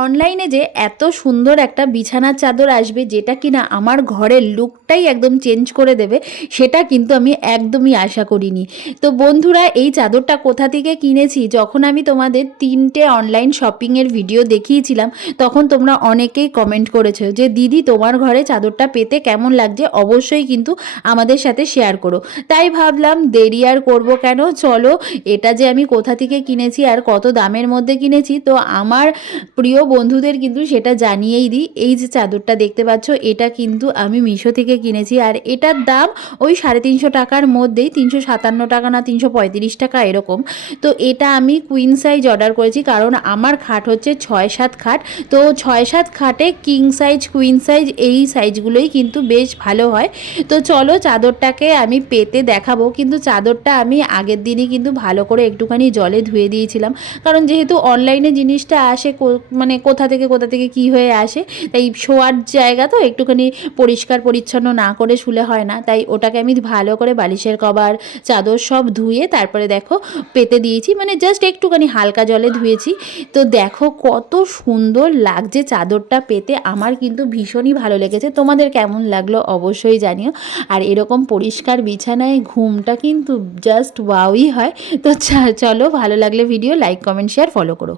অনলাইনে যে এত সুন্দর একটা বিছানার চাদর আসবে যেটা কিনা আমার ঘরের লুকটাই একদম চেঞ্জ করে দেবে, সেটা কিন্তু আমি একদমই আশা করিনি। তো বন্ধুরা, এই চাদরটা কোথা থেকে কিনেছি? যখন আমি তোমাদের তিনটে অনলাইন শপিংয়ের ভিডিও দেখিয়েছিলাম, তখন তোমরা অনেকেই কমেন্ট করেছ যে, দিদি, তোমার ঘরে চাদরটা পেতে কেমন লাগছে? অবশ্যই কিন্তু আমাদের সাথে শেয়ার করো। তাই ভাবলাম, দেরি আর করব কেন? চলো, এটা যে আমি কোথা থেকে কিনেছি আর কত দামের মধ্যে কিনেছি, তো আমার প্রিয় বন্ধুদের কিন্তু সেটা জানিয়েই দিই। এই যে চাদরটা দেখতে পাচ্ছ, এটা কিন্তু আমি মিশো থেকে কিনেছি আর এটার দাম ওই সাড়ে তিনশো টাকার মধ্যেই তিনশো সাতান্ন টাকা না তিনশো পঁয়ত্রিশ টাকা এরকম। তো এটা আমি কুইন সাইজ অর্ডার করেছি কারণ আমার খাট হচ্ছে ছয় সাত খাট। তো ছয় সাত খাটে কিং সাইজ কুইন সাইজ এই সাইজগুলোই কিন্তু বেশ ভালো হয়। তো চলো চাদরটাকে আমি পেতে দেখাবো। কিন্তু চাদরটা আমি আগের দিনই কিন্তু ভালো করে একটুখানি জলে ধুয়ে দিয়েছিলাম। কারণ যেহেতু অনলাইনে জিনিসটা আসে মানে কোথা থেকে কোথা থেকে কি হয়ে আসে, তাই শোয়ার জায়গা তো একটুখানি পরিষ্কার পরিচ্ছন্ন না করে শুলে হয় না। তাই ওটাকে আমি ভালো করে বালিশের কভার, চাদর সব ধুয়ে তারপরে দেখো পেতে দিয়েছি। মানে জাস্ট একটুখানি হালকা জলে ধুয়েছি। তো দেখো কত সুন্দর লাগছে চাদরটা পেতে। আমার কিন্তু ভীষণই ভালো লেগেছে। তোমাদের কেমন লাগল অবশ্যই জানিও। আর এরকম পরিষ্কার বিছানায় ঘুমটা কিন্তু জাস্ট ওয়াওই হয়। তো চলো ভালো লাগলে video like comment share follow করো।